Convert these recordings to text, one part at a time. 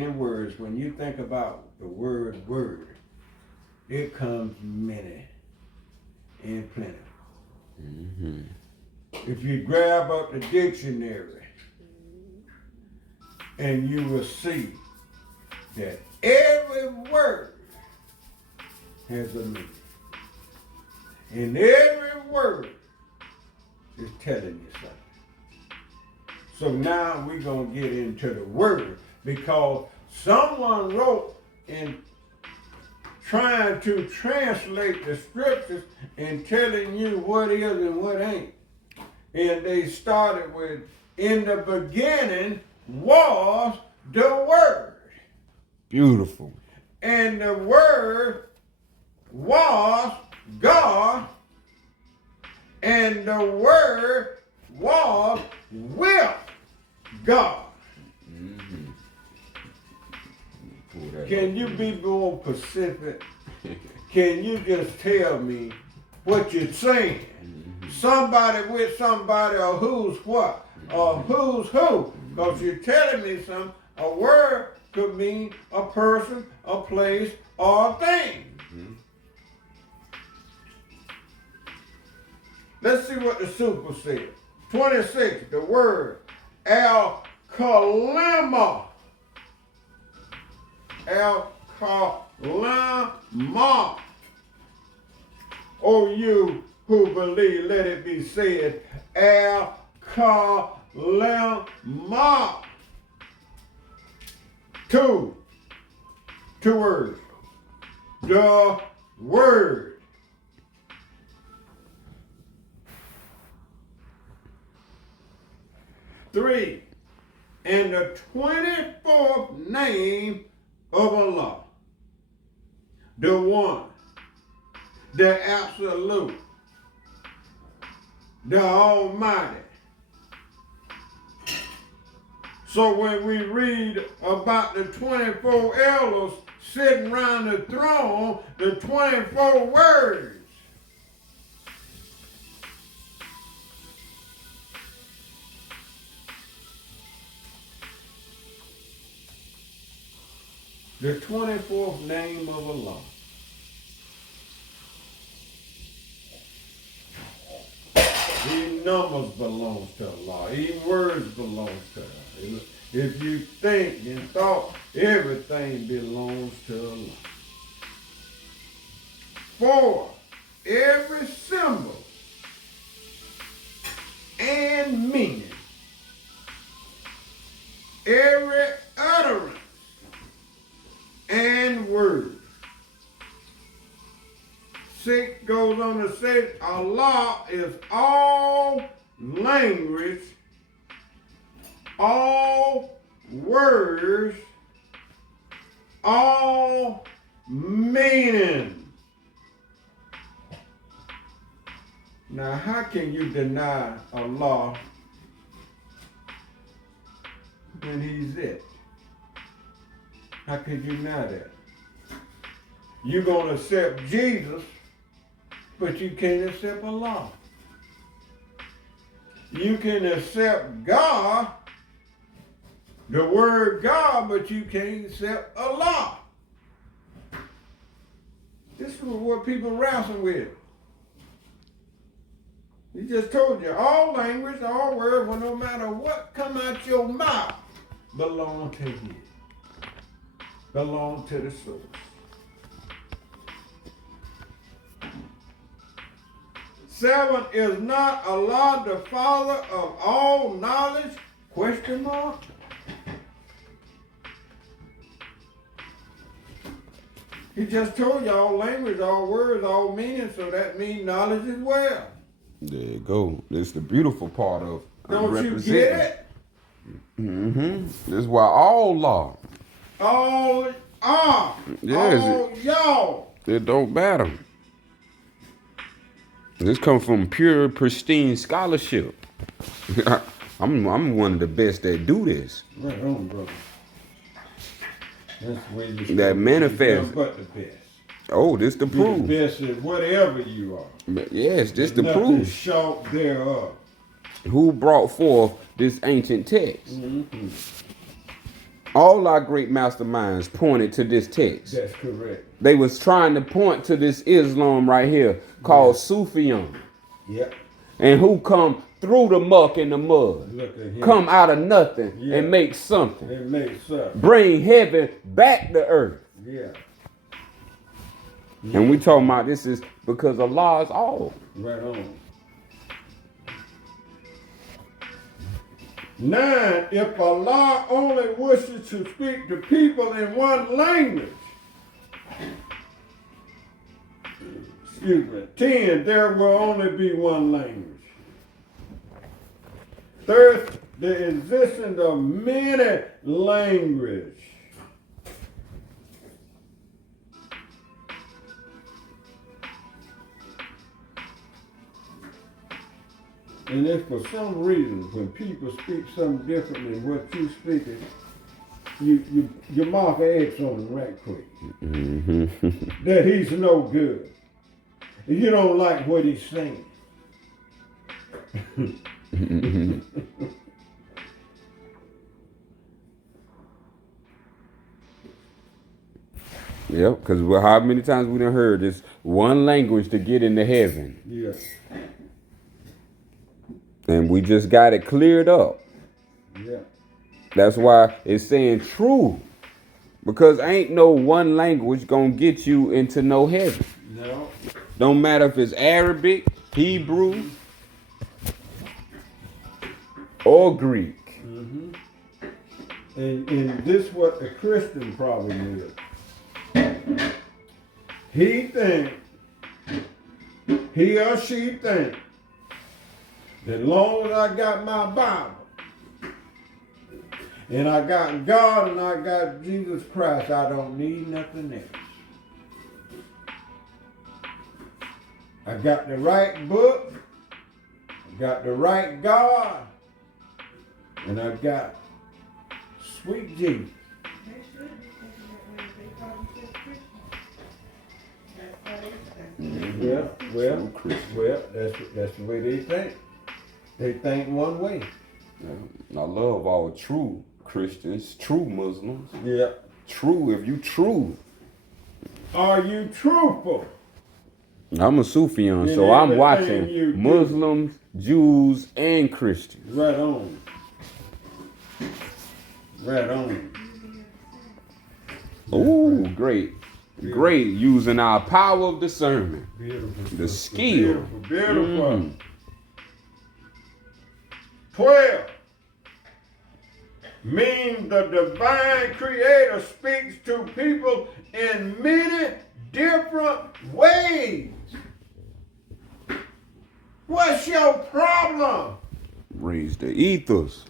In words, when you think about the word word, it comes many and plenty. Mm-hmm. If you grab up the dictionary and you will see that every word has a meaning. And every word is telling you something. So now we're going to get into the word because someone wrote in trying to translate the scriptures and telling you what is and what ain't. And they started with, in the beginning was the Word. Beautiful. And the Word was God. And the Word was with God. Mm-hmm. Can you be more specific? Can you just tell me what you're saying? Mm-hmm. Somebody with somebody, or who's what, or who's who. Because you're telling me something. A word could mean a person, a place, or a thing. Mm-hmm. Let's see what the super said. 26, the word al-kalima. Al-kalima. O you who believe, let it be said, al-kalima. Two words. The word. Three, and the 24th name of Allah. The one, the absolute, the almighty. So when we read about the 24 elders sitting around the throne, the 24 words, the 24th name of Allah. Even numbers belongs to Allah. Even words belongs to Allah. If you think and thought, everything belongs to Allah. 4, every symbol and meaning, every utterance and word. 6 goes on to say, Allah is all language, all words, all meaning. Now, how can you deny Allah when He's it? How can you deny that? You're going to accept Jesus, but you can't accept Allah. You can accept God, the word God, but you can't accept Allah. This is what people wrestle with. He just told you, all language, all words, well, no matter what come out your mouth, belong to Him. Belong to the source. 7, is not Allah the Father of all knowledge? Question mark. He just told you all language, all words, all meaning, so that means knowledge as well. There you go. It's the beautiful part of Don't you get it? Mm-hmm. That's why all law. All are. Yes, all y'all. It don't matter. This comes from pure, pristine scholarship. I'm one of the best that do this. Right on, brother. That's where you that manifest. But the best. Oh, this the proof. The best is whatever you are. Yes, this the nothing proof. Short thereof. Who brought forth this ancient text? Mm-hmm. All our great masterminds pointed to this text. That's correct. They was trying to point to this Islam right here called Sufism. Yep. And who come through the muck and the mud. Look at him. Come out of nothing and make something. It makes something. Bring heaven back to earth. Yeah. And we talking about this is because Allah is all. Right on. 9, if Allah only wishes to speak to people in one language. Excuse me. 10, there will only be one language. Third, the existence of many languages. And if for some reason, when people speak something different than what you speak, you mark an X on him right quick. That he's no good. And you don't like what he's saying. Yep, because how many times we done heard this one language to get into heaven. Yeah. And we just got it cleared up. Yeah. That's why it's saying true. Because ain't no one language gonna get you into no heaven. No. Don't matter if it's Arabic, Hebrew, or Greek. Mm-hmm. And this what a Christian problem is. He or she think, that long as I got my Bible, and I got God and I got Jesus Christ, I don't need nothing else. I got the right book, I got the right God, and I got sweet Jesus. Well, that's the way they think. They think one way. I love all true Christians, true Muslims. Yeah. True, if you true. Are you truthful? I'm a Sufian, In so I'm everything watching you do. Muslims, Jews, and Christians. Right on. Right on. Ooh, great. Great, using our power of discernment. Beautiful. The skill. Beautiful. 12 means the divine creator speaks to people in many different ways. What's your problem? Raise the ethers.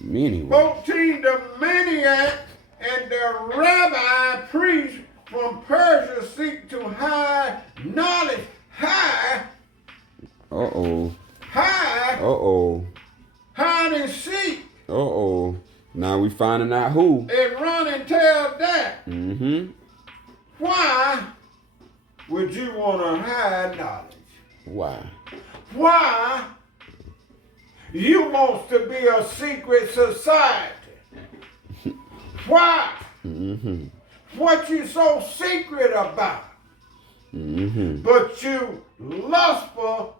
Many ways. 14, the maniac and the rabbi priest from Persia seek to hide knowledge. Hide and seek. Now we finding out who. And run and tell that. Mm-hmm. Why would you want to hide knowledge? Why? Why you want to be a secret society? Why? Mm-hmm. What you so secret about? Mm-hmm. But you lustful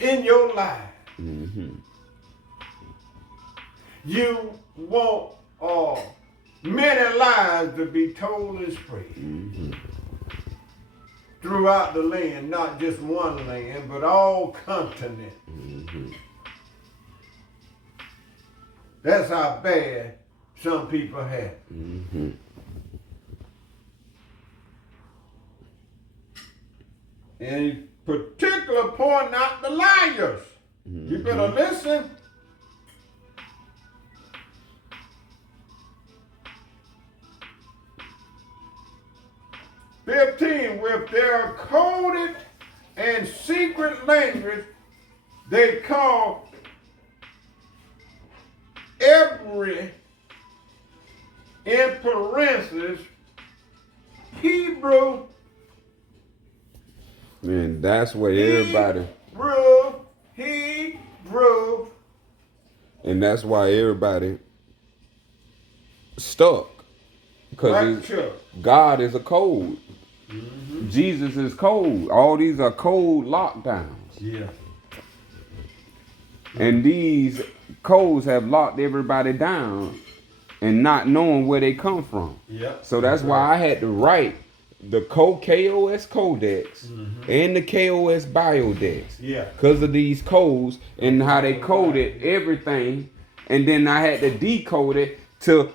in your life. Mm-hmm. You want many lies to be told and spread. Mm-hmm. Throughout the land, not just one land, but all continents. Mm-hmm. That's how bad some people have it. Mm-hmm. And particular point out the liars. Mm-hmm. You better listen. With their coded and secret language, they call every, in parentheses, Hebrew. And that's where everybody Hebrew. And that's why everybody stuck. Because God is a code. Jesus is code. All these are code lockdowns. Yeah. And these codes have locked everybody down and not knowing where they come from. Yeah. So that's why I had to write the KOS Codex and the KOS Biodex. Yeah. Because of these codes and how they coded everything. And then I had to decode it to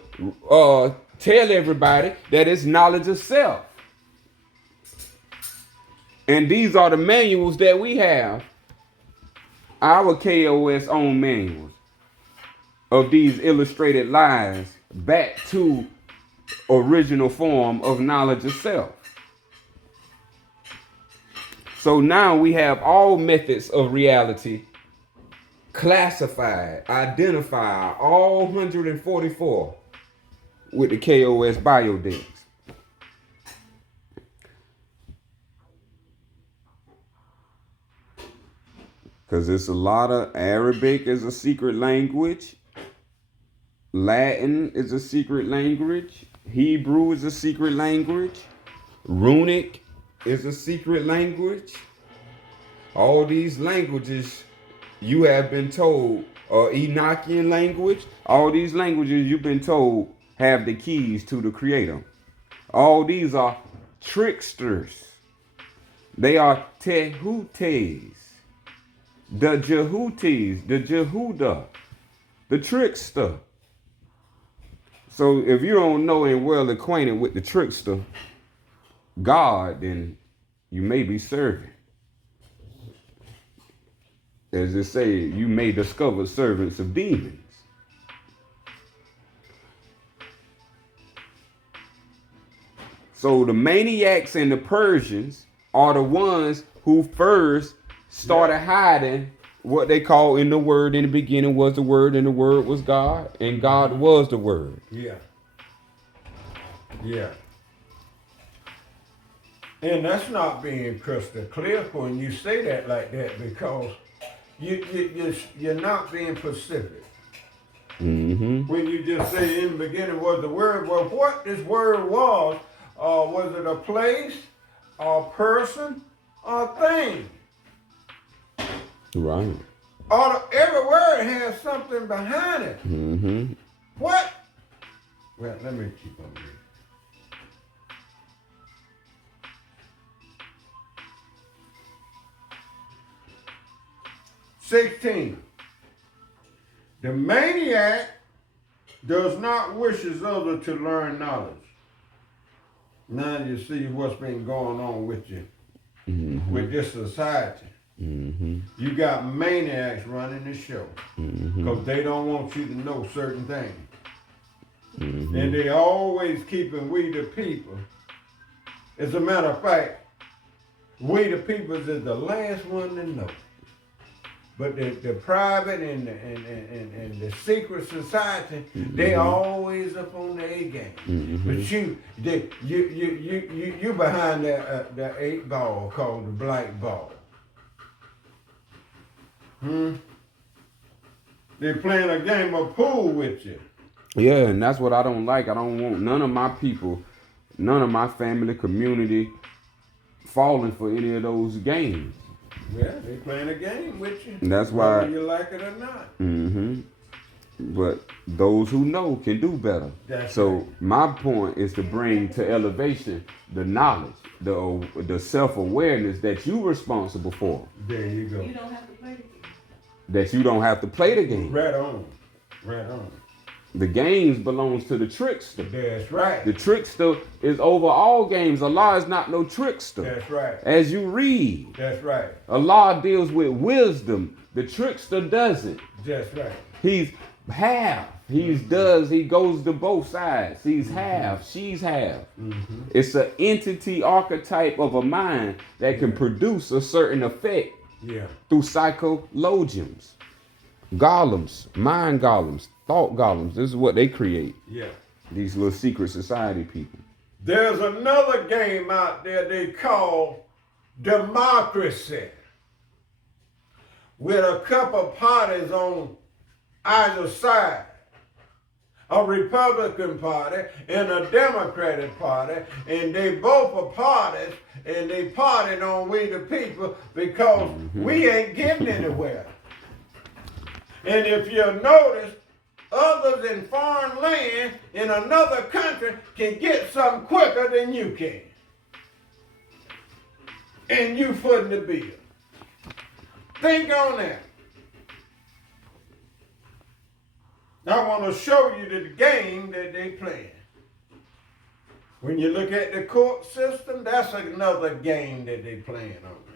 tell everybody that it's knowledge of self. And these are the manuals that we have. Our KOS own manuals of these illustrated lies back to original form of knowledge of self. So now we have all methods of reality classified, identified, all 144 with the KOS Biodex. Because it's a lot of Arabic is a secret language. Latin is a secret language. Hebrew is a secret language. Runic is a secret language. All these languages you have been told, or Enochian language, all these languages you've been told have the keys to the Creator. All these are tricksters. They are Tehutes. The Jehutis, the Jehuda, the trickster. So if you don't know and well acquainted with the trickster, God, then you may be serving. As it say, you may discover servants of demons. So the maniacs and the Persians are the ones who first started hiding what they call in the Word. In the beginning was the Word, and the Word was God, and God was the Word. Yeah. Yeah. And that's not being crystal clear when you say that like that, because you're not being specific. Mm-hmm. When you just say in the beginning was the Word, well, what this Word was it a place, a person, a thing? Right. Every word has something behind it. Mm-hmm. What? Well, let me keep on reading. "16. The maniac does not wish his other to learn knowledge." Now you see what's been going on with you, with this society. Mm-hmm. You got maniacs running the show because they don't want you to know certain things. And they always keeping we the people. As a matter of fact, we the people is the last one to know. But the private and the secret society, they always up on the A game. But you behind the 8 ball called the black ball. They're playing a game of pool with you. Yeah, and that's what I don't like. I don't want none of my people, none of my family, community falling for any of those games. Yeah, they're playing a game with you. And that's why, whether you like it or not. But those who know can do better. That's so right. My point is to bring to elevation the knowledge, the self-awareness that you're responsible for. There you go. You don't have to play the game. That you don't have to play the game. Right on. Right on. The games belongs to the trickster. That's right. The trickster is over all games. Allah is not no trickster. That's right. As you read, That's right. Allah deals with wisdom. The trickster doesn't. That's right. He's half. He goes to both sides. He's half. She's half. It's an entity archetype of a mind that can produce a certain effect through psychologians, golems, mind golems, thought golems. This is what they create. Yeah. These little secret society people. There's another game out there they call democracy. with a couple parties on either side. A Republican Party and a Democratic Party, and they both are parties, and they partied on we the people because we ain't getting anywhere. And if you notice, others in foreign land in another country can get something quicker than you can. And you footing the bill. Think on that. I want to show you the game that they playing. When you look at the court system, that's another game that they playing on there.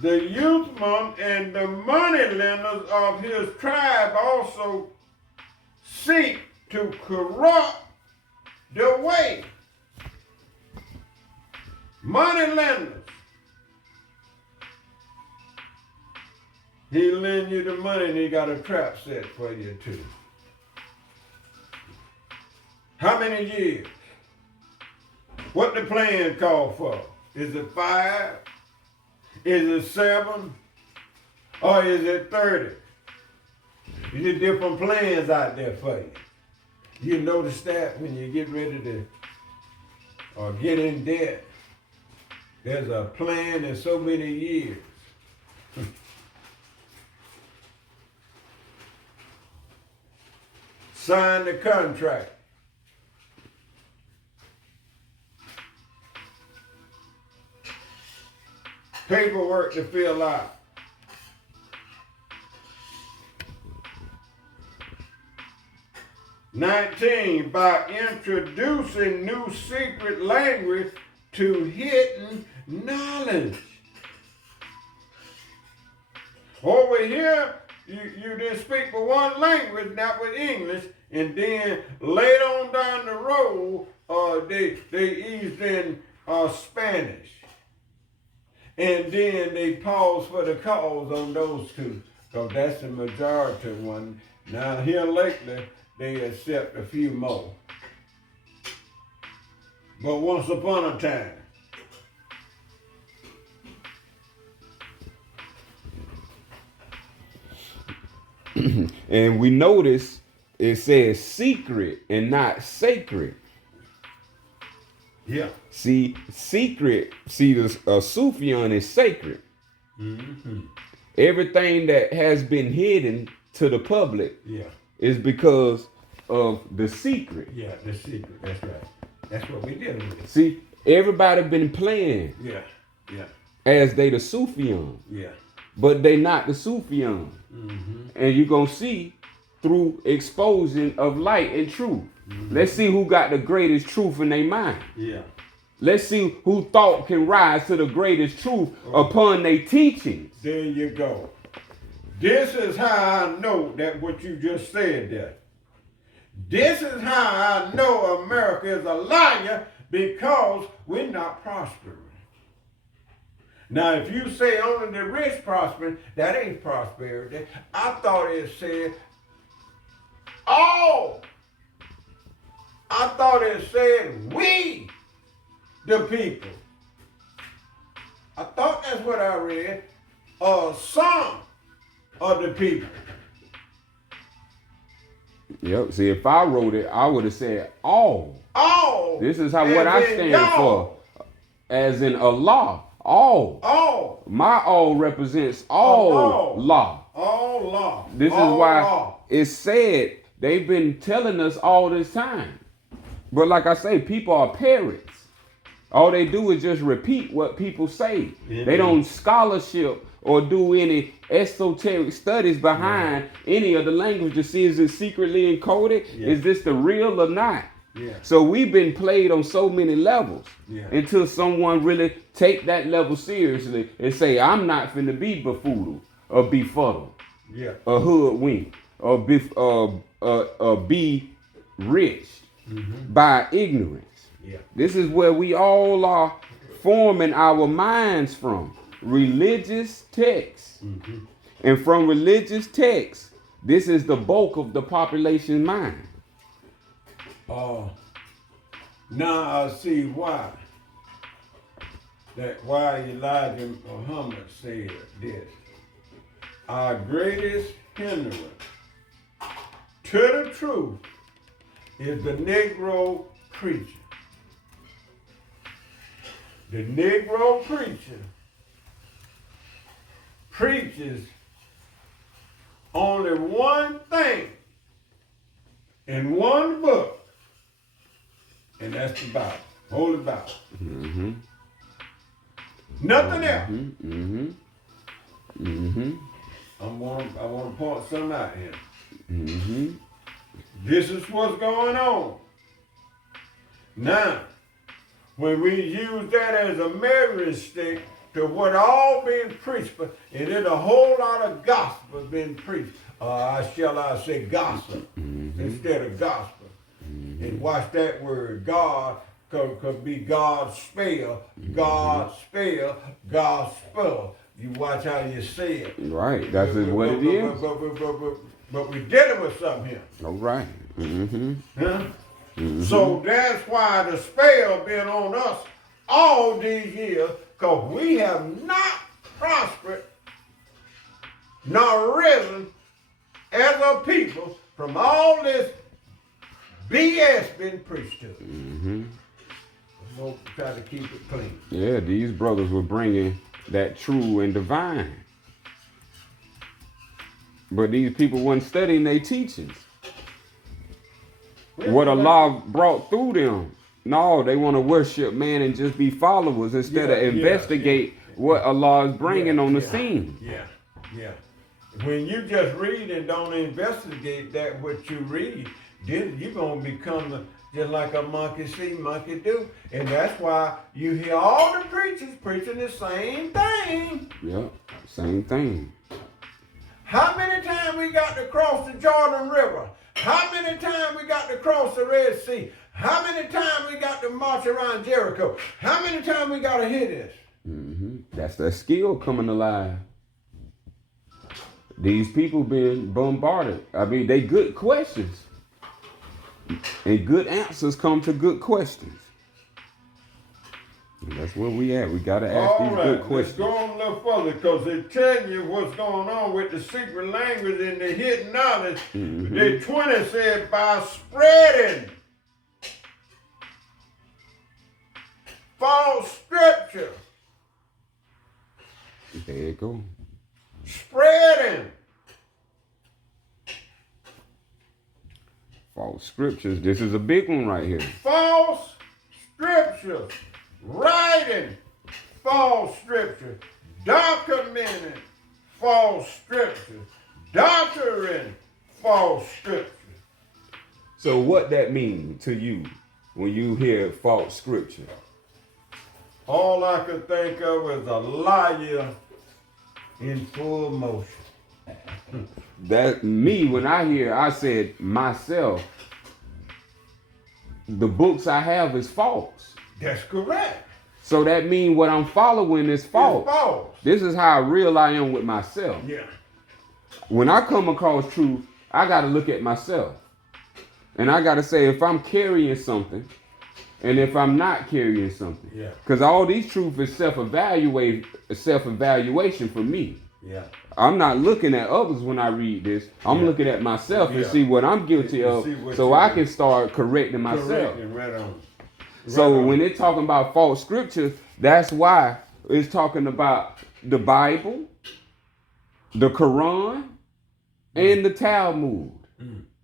The youthman and the moneylenders of his tribe also seek to corrupt the way. Moneylenders. He lend you the money and he got a trap set for you too. How many years? What the plan call for? Is it 5? Is it 7? Or is it 30? There's different plans out there for you. You notice that when you get ready to or get in debt, there's a plan in so many years. Sign the contract. Paperwork to fill out. (19) By introducing new secret language to hidden knowledge. Over here, you didn't speak but one language, that was English, and then later on down the road, they eased in Spanish. And then they pause for the cause on those two, because that's the majority one. Now here lately, they accept a few more. But once upon a time, and we notice it says secret and not sacred. yeah. See, secret, the Sufyan is sacred. Mm-hmm. Everything that has been hidden to the public is because of the secret. Yeah, the secret, that's right. That's what we dealing with. See, everybody been playing as they the Sufyan. Yeah. But they not the Sufyan. Mm-hmm. And you're going to see through exposing of light and truth. Mm-hmm. Let's see who got the greatest truth in their mind. Yeah. Let's see who thought can rise to the greatest truth upon their teachings. There you go. This is how I know that what you just said there. This is how I know America is a liar, because we're not prospering. Now, if you say only the rich prospering, that ain't prosperity. I thought it said all. I thought it said we, the people. I thought that's what I read. Some of the people. Yep. See, if I wrote it, I would have said all. All. This is how what I stand for. As in Allah. All. All. My all represents all law. All law. This all is why law. It's said they've been telling us all this time. But like I say, people are parrots. All they do is just repeat what people say. Mm-hmm. They don't scholarship or do any esoteric studies behind any of the language to see is it secretly encoded? Yeah. Is this the real or not? Yeah. So we've been played on so many levels until someone really take that level seriously and say, I'm not finna be befooled or befuddled or hoodwinked or be rich by ignorance. Yeah. This is where we all are forming our minds from religious texts. And from religious texts, this is the bulk of the population's mind. Now I see why Elijah Muhammad said this. Our greatest hindrance to the truth is the Negro preacher. The Negro preacher preaches only one thing in one book, and that's the Bible, Holy Bible. Nothing else. I want to point something out here. This is what's going on. Now, when we use that as a measuring stick to what all being preached, but it is a whole lot of gospel being preached. Shall I say gossip instead of gospel? And watch that word, God could be God's spell, gospel. You watch how you say it. Right, that's what it is. But we're dealing with something here. All right. Huh? So that's why the spell been on us all these years, because we have not prospered nor risen as a people from all this BS being preached to us. I'm going to try to keep it clean. Yeah, these brothers were bringing that true and divine. But these people weren't studying their teachings. What Allah brought through them. No, they want to worship man and just be followers instead of investigate what Allah is bringing on the scene. Yeah. When you just read and don't investigate that what you read, then you're going to become just like a monkey see, monkey do. And that's why you hear all the preachers preaching the same thing. Yeah, same thing. How many times we got to cross the Jordan River? How many times we got to cross the Red Sea? How many times we got to march around Jericho? How many times we got to hear this? That's that skill coming alive. These people being bombarded. I mean, they good questions. And good answers come to good questions. And that's where we at. We got to ask these good questions. Let's go on a little further, because they tell you what's going on with the secret language and the hidden knowledge. The 20 said by spreading false scripture. There you go. Spreading false scriptures. This is a big one right here. False scriptures. Writing false scripture. Documenting false scripture. Doctoring false scripture. So what that mean to you when you hear false scripture? All I could think of is a liar in full motion. That me, when I said myself, the books I have is false. That's correct. So that means what I'm following is false. It's false. This is how real I am with myself. Yeah. When I come across truth, I got to look at myself. And I got to say if I'm carrying something and if I'm not carrying something. Yeah. Because all these truth is self-evaluation for me. Yeah. I'm not looking at others when I read this. I'm looking at myself and see what I'm guilty of so I can start correcting myself. Correcting, right on. So when they're talking about false scriptures, that's why it's talking about the Bible, the Quran, and the Talmud,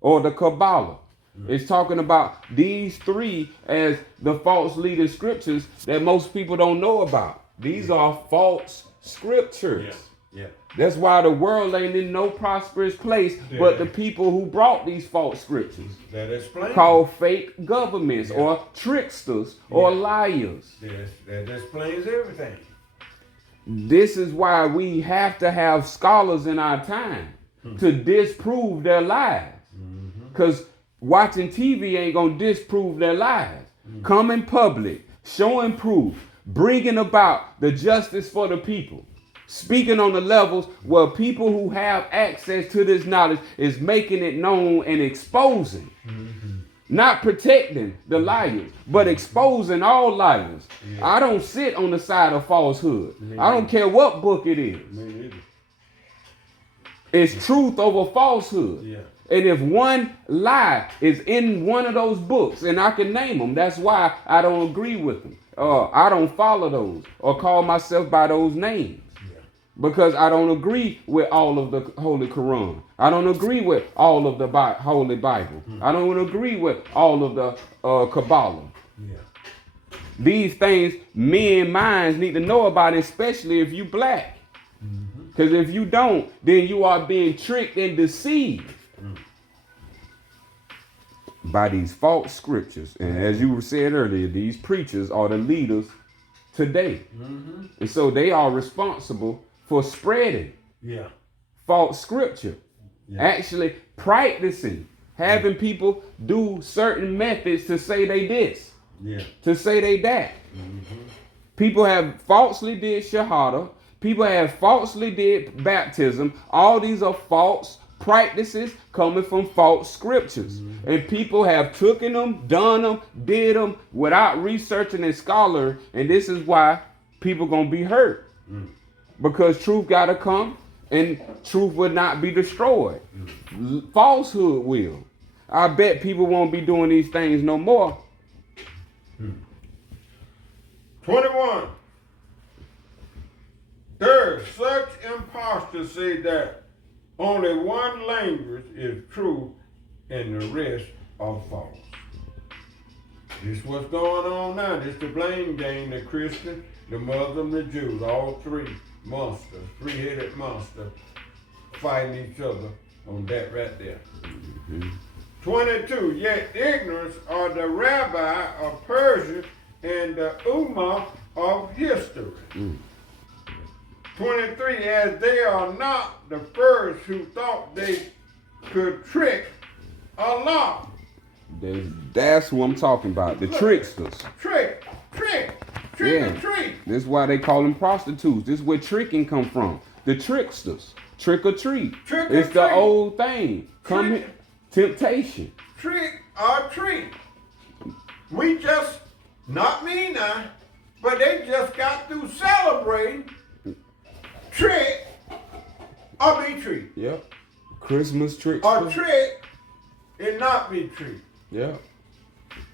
or the Kabbalah. It's talking about these three as the false leading scriptures that most people don't know about. These are false scriptures. Yeah. That's why the world ain't in no prosperous place but the people who brought these false scriptures. That explains. Called fake governments or tricksters or liars. That explains everything. This is why we have to have scholars in our time to disprove their lies. Because watching TV ain't going to disprove their lies. Come in public, showing proof, bringing about the justice for the people. Speaking on the levels where people who have access to this knowledge is making it known and exposing. Not protecting the liars, but exposing all liars. Yeah. I don't sit on the side of falsehood. I don't care what book it is. It's truth over falsehood. Yeah. And if one lie is in one of those books, and I can name them, that's why I don't agree with them. I don't follow those or call myself by those names. Because I don't agree with all of the Holy Quran. I don't agree with all of the Holy Bible. I don't agree with all of the Kabbalah. Yeah. These things men minds need to know about, especially if you black. Because if you don't, then you are being tricked and deceived by these false scriptures. And as you said earlier, these preachers are the leaders today. And so they are responsible for spreading false scripture, actually practicing, having people do certain methods to say they this, to say they that. People have falsely did shahada, people have falsely did baptism. All these are false practices coming from false scriptures. And people have taken them, done them, did them without researching and scholar. And this is why people gonna be hurt. Because truth got to come and truth will not be destroyed. Falsehood will. I bet people won't be doing these things no more. 21. Third, such impostors say that only one language is true and the rest are false. This is what's going on now. This is the blame game, the Christian, the Muslim, the Jews, all three. Monster, three-headed monster, fighting each other on that right there. 22, yet ignorance are the rabbi of Persia and the ummah of history. 23, as they are not the first who thought they could trick Allah. That's what I'm talking about, the tricksters. Trick and treat. This is why they call them prostitutes. This is where tricking come from. The tricksters. Trick or treat. It's the old thing. Come here. Temptation. Trick or treat. We just, not me now, but they just got through celebrating trick or be treat. Yep. Christmas trick. Or trick and not be treat. Yep.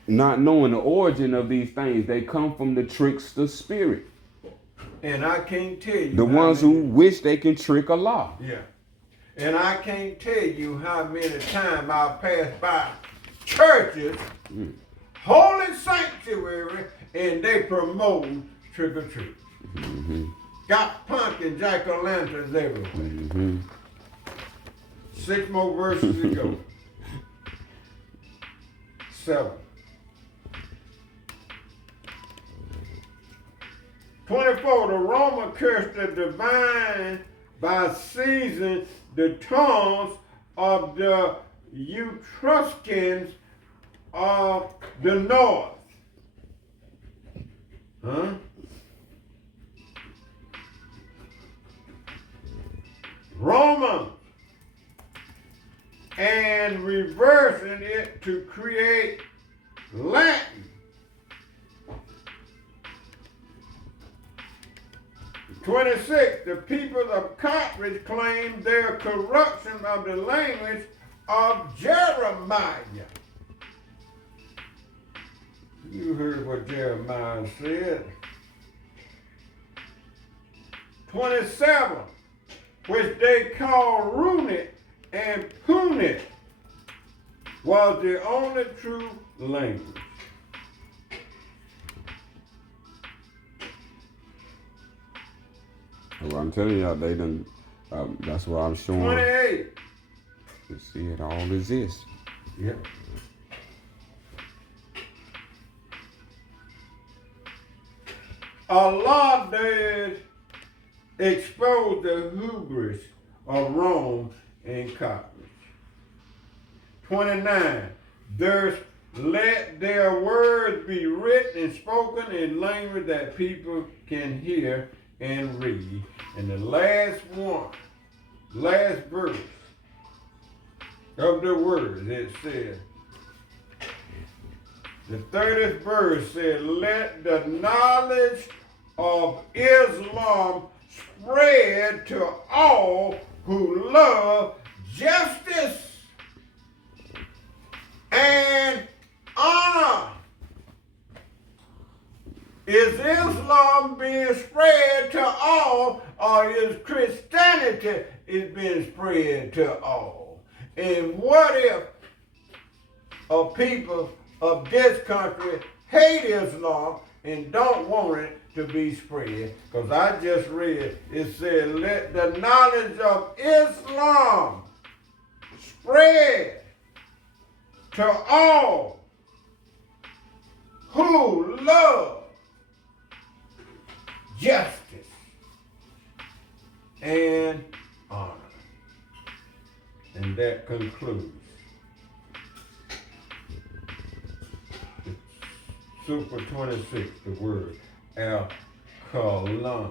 Not knowing the origin of these things, they come from the trickster spirit. And I can't tell you. The ones who wish they can trick Allah. Yeah. And I can't tell you how many times I've passed by churches, holy sanctuary, and they promote trick or treat. Got pumpkin jack-o'-lanterns everywhere. 6 more verses to go. 7. 24, the Roman cursed the divine by seizing the tongues of the Etruscans of the north. Romans, and reversing it to create Latin. 26, the people of Carthage claimed their corruption of the language of Jeremiah. You heard what Jeremiah said. 27, which they call Runic and Punic, was the only true language. Well, I'm telling y'all, they done. That's what I'm showing. 28. You see, it all exists. Yep. Allah did expose the hubris of Rome and Carthage. 29. Their let their words be written and spoken in language that people can hear and read. And the last verse of the words, it says, the 30th verse said, let the knowledge of Islam spread to all who love justice and honor. Is Islam being spread to all, or is Christianity being spread to all? And what if a people of this country hate Islam and don't want it to be spread? Because I just read, it said, let the knowledge of Islam spread to all who love justice and honor. And that concludes Super 26, the word Al-Kalama.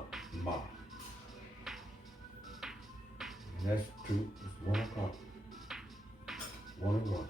And that's 1 o'clock. 1 o'clock.